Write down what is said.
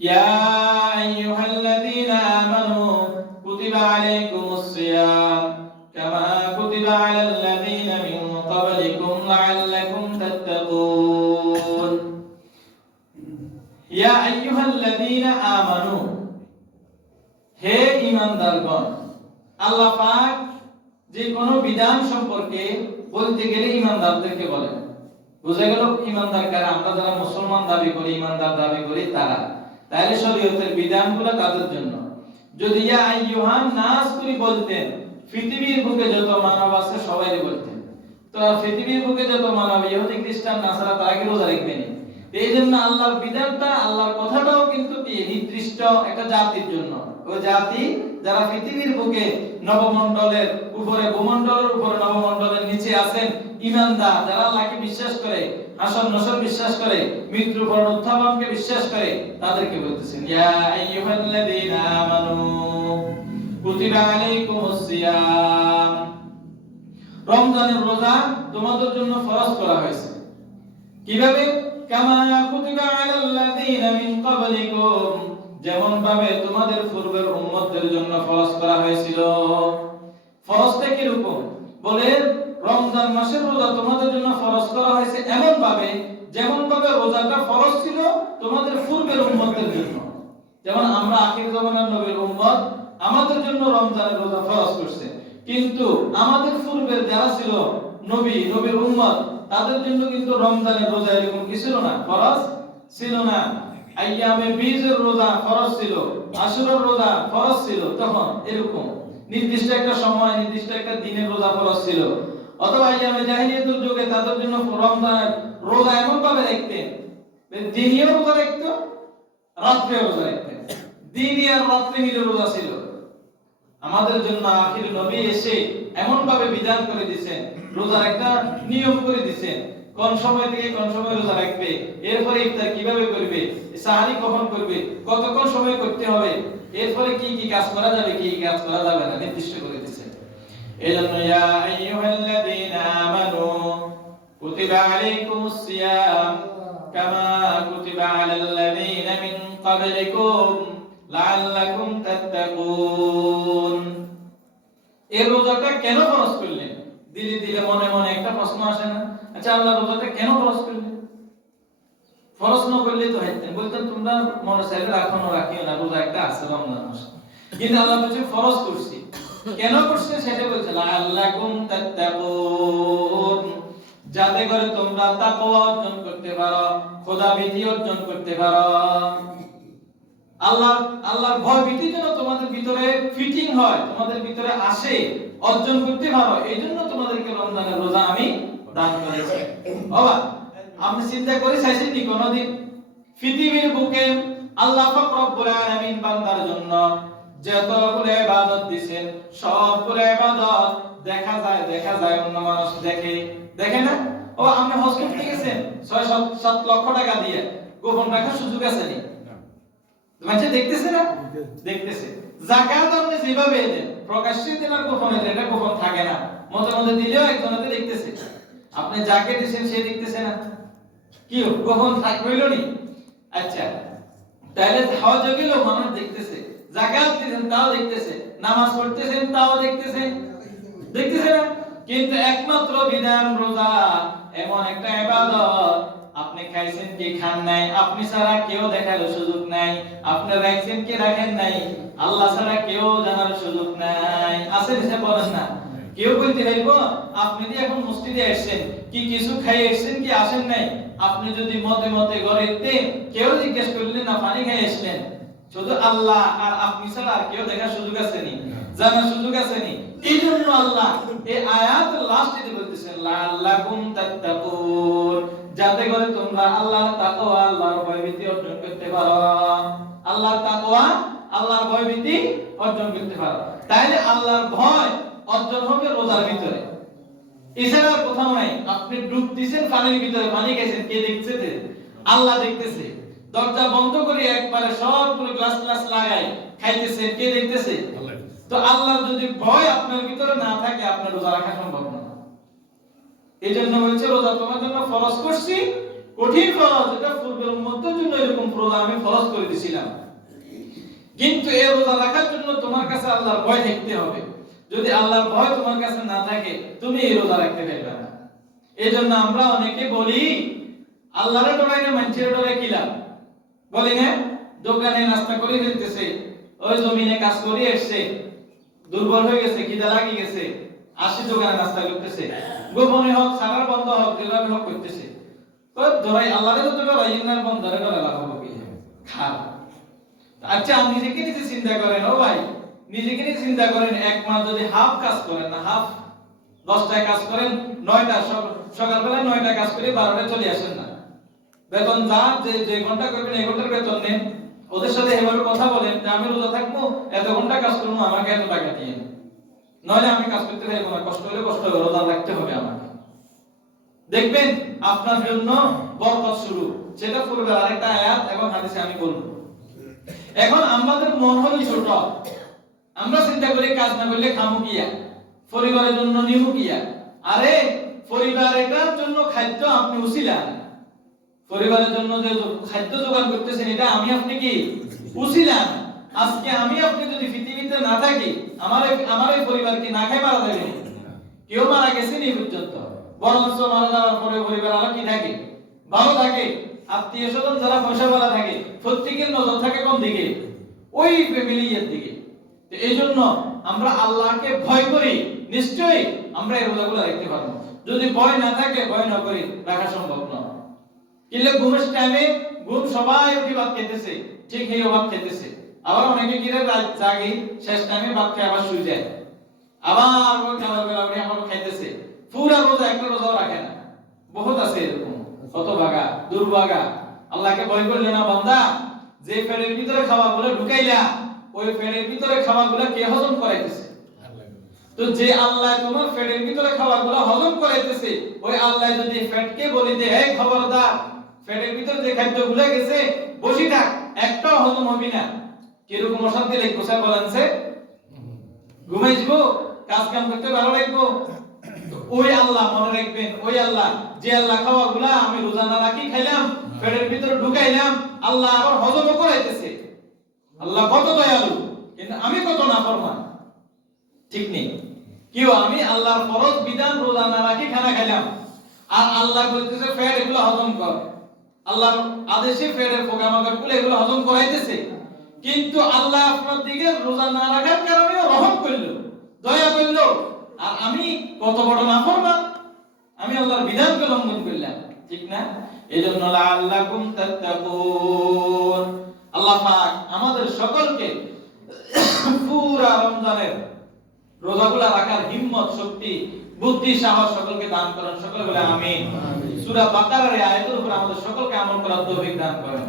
ইয়া আইয়ুহাল্লাযীনা আমানু কুতিবা আলাইকুমুস সিয়াম কামা কুতিবা আলাল লাযীনা মিন ক্বাবলিকুম লাআল্লাকুম তাত্তাকুন। ইয়া আইয়ুহাল্লাযীনা আমানু, হে ঈমানদারগণ। আল্লাহ পাক যে কোনো বিধান সম্পর্কে বলতে গেলে ঈমানদারদেরকে বলেন। বুঝা গেল ঈমানদার কারা? আমরা যারা মুসলমান দাবি করি, ঈমানদার দাবি করি তারা। তাহলে শরীয়তের বিধানগুলো তাদের জন্য। যদি ইয়া আইয়ুহান নাস করে বলতেন, পৃথিবীর বুকে যত মানব আছে সবাইকে বলতেন। তো পৃথিবীর বুকে যত মানব, ইহুদি খ্রিস্টান নাসারা, তারা কি রোজা রাখবে না? এই জন্য আল্লাহর বিধানটা, আল্লাহর কথাটাও কিন্তু কি নির্দিষ্ট একটা জাতির জন্য। ওই জাতি যারা পৃথিবীর বুকে নবমণ্ডলের উপরে, ভূমণ্ডলের উপরে, নবমণ্ডলের নিচে আছেন, ঈমানদার যারা আল্লাহকে বিশ্বাস করে, হাসর নসর বিশ্বাস করে, মৃত্যুর পর উত্থানকে বিশ্বাস করে, তাদেরকে বলতেছেন ইয়া আইয়ুহাল্লাযীনা আমানু কুতিবা আলাইকুমুস সিয়াম, রমজানের রোজা তোমাদের জন্য ফরজ করা হয়েছে। কিভাবে? কামা কুতিবা আলাল লাযীনা মিন ক্বাবলিকুম, যেমন ভাবে তোমাদের পূর্বের উম্মতদের জন্য ফরজ করা হয়েছিল। ফরজটা কি রকম? বলে রমজান মাসের রোজা তোমাদের জন্য ফরজ করা হয়েছে এমন ভাবে যেমন ভাবে রোজাটা ফরজ ছিল তোমাদের পূর্বের উম্মতদের জন্য। যেমন আমরা আখির জামানার নবীর উম্মত, আমাদের জন্য রমজানের রোজা ফরজ করছে, কিন্তু আমাদের পূর্বের যারা ছিল নবীর উম্মত, তাদের জন্য কিন্তু রমজানের রোজা এরকম কি ছিল না, ফরজ ছিল না। আইয়ামে বীজের রোজা ফরজ ছিল, আশুরার রোজা ফরজ ছিল, তখন এরকম নির্দিষ্ট একটা সময়, নির্দিষ্ট একটা দিনের রোজা ফরজ ছিল। অথবা আইয়ামে জাহিলিয়াতের যুগে তাদের জন্য রমজানের রোজা এমন ভাবে রাখতেন, দিনেও রোজা রাখতো, রাত্রেও রোজা রাখতেন, দিনে আর রাত্রে মিলে রোজা ছিল। আমাদের জন্য আখির নবী এসে এমন ভাবে বিধান করে দিয়েছেন, রোজার একটা নিয়ম করে দিয়েছেন, কোন সময় থেকে কোন সময় রোজা রাখবে, এরপরে ইফতার কিভাবে করবে, সাহারি কখন করবে, কতক্ষণ সময় করতে হবে, এরপরে কি কি কাজ করা যাবে, কি কি কাজ করা যাবে না, নির্দিষ্ট করে দিয়েছেন। এজন্য ইয়া আইয়ুহাল্লাযীনা আমানু কুতিবা আলাইকুমুস সিয়াম কামা কুতিবা আলাল লাযীনা মিন ক্বাবলিকুম লাআল্লাকুম তাত্তাকুন। এই রোজাটা কেন ফরজ করলেন? দিলে দিলে মনে মনে একটা প্রশ্ন আসে না? আচ্ছা, আল্লাহ রোজাটা কেন ফরজ করলেন? ফরজ না করলে তো হইতেন, বলতেন তোমরা মনে চাইলে রাখো না রাখিও না, রোজা একটা আছে রমজান মাস। কিন্তু আল্লাহ বলছে ফরজ করছি। কেন করছে সেটা বলছে লাআল্লাকুম তাত্তাকুন, যাতে করে তোমরা তাকওয়া অর্জন করতে পারো, খোদা ভীতি অর্জন করতে পারো। আল্লাহর ভয় ভীতি যেন তোমাদের ভিতরে ফিটিং হয়, তোমাদের ভিতরে আসে, অর্জন করতে পারো। এইজন্য তোমাদেরকে রমজানের রোজা আমি দান করেছি। বাবা, আপনি চিন্তা করে চাইছেন কি কোনদিন পৃথিবীর বুকে আল্লাহ পাক রব্বুল আলামিন বান্দার জন্য যতগুলো ইবাদত দিবেন, সবগুলো ইবাদত দেখা যায় অন্য মানুষ দেখে না? ও আপনি হজ করতে গেছেন 6-7 লক্ষ টাকা দিয়ে, গোপন রাখার সুযোগ আছে নি? মানে দেখতেছে না? দেখতেছে। যাকাত আপনি যেভাবে দেন, প্রকাশ্যে দেন আর গোপনে দেন, এটা গোপন থাকে না। মধ্যে মধ্যে দিলেও একজনকে দেখতেছে। আপনি যাকে দিবেন সে দেখতেছে না, কি গোপন থাকবেইলো নি? আচ্ছা, তাহলে হজ গেল মানুষ দেখতেছে, যাকাত দিবেন তাও দেখতেছে, নামাজ পড়তেছেন তাও দেখতেছে না? কিন্তু একমাত্র বিধান রোজা এমন একটা ইবাদত, আপনি খাইছেন কি খান নাই, আপনি ছাড়া কেউ দেখার সুযোগ নাই, আপনি রাখছেন কি রাখেন নাই, আল্লাহ ছাড়া কেউ জানার সুযোগ নাই। আছে সে বলেন না, কেউ বলতে পারবো আপনি যে এখন মসজিদে আসছেন কি কিছু খাই আসছেন কি আসেন নাই? আপনি যদি মতে মতে ঘরে তেন, কেউ জিজ্ঞেস করলেন না পানি খাই আসলেন, শুধু আল্লাহ আর আপনি ছাড়া আর কেউ দেখার সুযোগ আছে নি, জানার সুযোগ আছে নি? এই জন্য আল্লাহ এই আয়াত লাস্টে বলতেছেন লাআল্লাকুম তাত্তাকুন, যাতে করে তোমরা আল্লাহর তাকওয়া, আল্লাহর ভয়ভীতি অর্জন করতে পারো। আল্লাহর তাকওয়া, আল্লাহর ভয়ভীতি অর্জন করতে পারো। তাইলে আল্লাহর ভয় অর্জন হবে রোজার ভিতরে, এছাড়া আর কোথাও নাই। আপনি ডুব দিবেন পানির ভিতরে, পানি খাইছেন, কে দেখছে? আল্লাহ দেখতেছে। দরজা বন্ধ করে একবারে সবগুলো গ্লাস লাগাই খাইতেছেন, কে দেখতেছে? তো আল্লাহর যদি ভয় আপনার ভিতরে না থাকে, আপনার রোজা রাখা সম্ভব না। এই জন্য বলছে রোজা তোমার জন্য ফরজ করছি, কঠিন ফরজ, এটা পূর্বের উম্মতের জন্য এরকম ফরজ আমি ফরজ করে দিয়েছিলাম। কিন্তু এই রোজা রাখার জন্য তোমার কাছে আল্লাহর ভয় থাকতে হবে। যদি আল্লাহর ভয় তোমার কাছে না থাকে তুমি এই রোজা রাখতে পারবে না। এজন্য আমরা অনেকে বলি আল্লাহরে ডরাই না মানুষের ডরাই কি লাভ, বলি না? দোকানে নাস্তা করে ফেলতেছে, ওই জমিনে কাজ করে এসছে, দুর্বল হয়ে গেছে, খিদা লাগি গেছে, আসি দোকানে নাস্তা করতেছে, গোপনে হোক সারার বন্ধ হোক যেভাবে হোক করতেছে। তো ডরাই আল্লাহরে তো ডরাই না, বন্ধরে ডরাই লাভ হবে কি? খারাপ। আচ্ছা নিজেকে নিজে চিন্তা করেন, ও ভাই নিজেকে নিজে চিন্তা করেন, এক মাস যদি হাফ কাজ করেন না, হাফ 10টায় কাজ করেন, 9টা সকালবেলা 9টা কাজ করে 12টায় চলে আসেন না, বেতন যা যে ঘন্টা করবেন এই ঘন্টার বেতন নেন, ওদের সাথে এভাবে কথা বলেন যে আমি রোজা থাকবো, এত ঘন্টা কাজ করবো, আমাকে এত টাকা দিয়ে, নইলে আমি কাজ করতে পারবো না, কষ্ট হলে কষ্ট হবে, রোজা রাখতে হবে আমাকে। দেখবেন আপনার জন্য বরকত শুরু। সেটা পূর্বের আরেকটা আয়াত এবং হাদিসে আমি বলবো। এখন আমাদের মন হলো ছোট, আমরা চিন্তা করি কাজ না করলে খামু কিয়া, পরিবারের জন্য নিমু কিয়া। আরে পরিবারের জন্য খাদ্য আপনি উছিলা, পরিবারের জন্য যে খাদ্য জোগাড় করতেছেন এটা আমি আপনি কি উছিলা। আজকে আমি আপনি যদি পৃথিবীতে না থাকি, আমার এই পরিবার কি না খাই মারা যাবে? কেউ মারা গেছে নি পর্যন্ত, বরঞ্চ মারা যাওয়ার পরে পরিবার আলো কি থাকে? ভালো থাকে। আত্মীয় স্বজন যারা পয়সাওয়ালা থাকে প্রত্যেকের নজর থাকে কোন দিকে? ওই ফ্যামিলির দিকে। তো এই জন্য আমরা আল্লাহকে ভয় করি, নিশ্চয়ই আমরা এই রোজাগুলো রাখতে পারবো। যদি ভয় না থাকে, ভয় না করি, রাখা সম্ভব নয়। কিন্তু ঘুমের টাইমে ঘুম সবাই উঠে ভাত খেতেছে, ঠিক এই ভাত খেতেছে। আবার অনেকে কিরে রাত জাগি, শেষ টাইমে ভাত খেয়ে আবার শুয়ে যায়, আবার ওই খাবার বেলা উঠে আবার খাইতেছে, পুরা রোজা একটা রোজাও রাখে না। বহুত আছে এরকম, হতভাগা দুর্ভাগা। আল্লাহকে ভয় করলে না বান্দা, যে পেটের ভিতরে খাবারগুলো ঢুকাইলা, ওই পেটের ভিতরে খাবারগুলো কে হজম করাইতেছে? তো যে আল্লাহ তোমার পেটের ভিতরে খাবারগুলো হজম করাইতেছে, ওই আল্লাহ যদি পেটকে বলি দে, এই খবরদার, পেটের ভিতরে যে খাদ্যগুলো গেছে বসি থাক, একটাও হজম হবে না, কিরকম অশান্তি লাগবে স্যার বলেন? সে ঘুমাইবো, কাজ কাম করতে ভালো লাগবো? ওই আল্লাহ মনে রাখবেন, ওই আল্লাহ যে আল্লাহ খাওয়াগুলা আমি রোজা না রাখি খাইলাম, পেটের ভিতরে ঢুকাইলাম, আল্লাহ আবার হজম করাইতেছে। আল্লাহ কত দয়ালু, কিন্তু আমি কত নাফরমান। ঠিক নেই কিও? আমি আল্লাহর ফরজ বিধান রোজা না রাখি খানা খাইলাম, আর আল্লাহ বলতেছে পেট এগুলো হজম কর, আল্লাহর আদেশে পেটের পোকামাকড়গুলো এগুলো হজম করাইতেছে। কিন্তু আল্লাহ আপনার দিকে রোজা না রাখার কারণে রহম করলো, দয়া করলো, আর আমি কত বড় নাফরমান, আমি আল্লাহর বিধানকে লঙ্ঘন করলাম। ঠিক না? এজন্য লাআল্লাকুম তাত্তাকুন, আল্লাহ পাক আমাদের সকলকে পুরা রমজানের রোজাগুলো রাখার হিম্মত, শক্তি, বুদ্ধি, সাহস সকলকে দান করেন। সকলে বলে আমিন। সূরা বাকারার এই আয়াতের উপর আমাদের সকলকে আমল করার তৌফিক দান করেন।